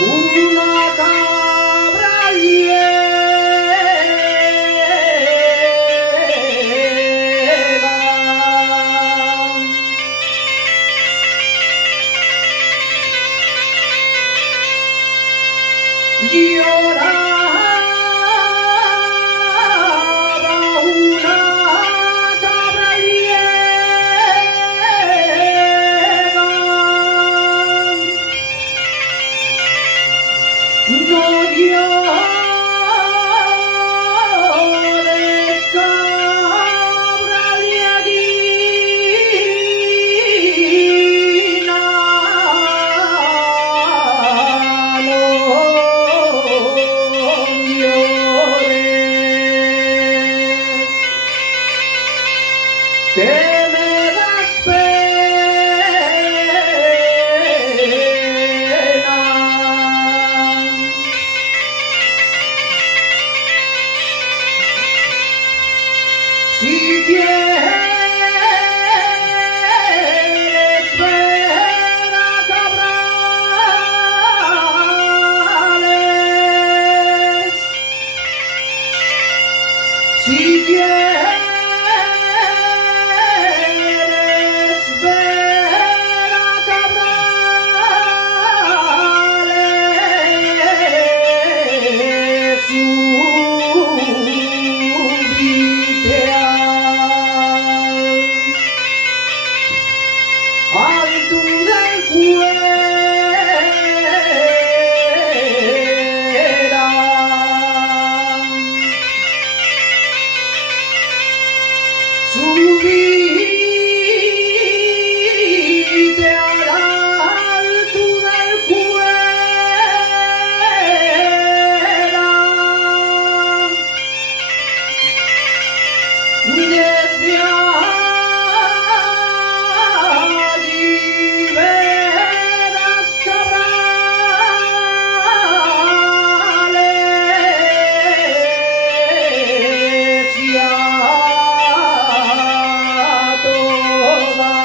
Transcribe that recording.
Una cabra lloraba una cabra no llores, cabra lieguina, no llores, que me das pena. Si quieres ver a Cabrales, si quieres ver a Cabrales, súbite alto del cuera, subite al alto del cuera, desde allí verás Cabrales y a toda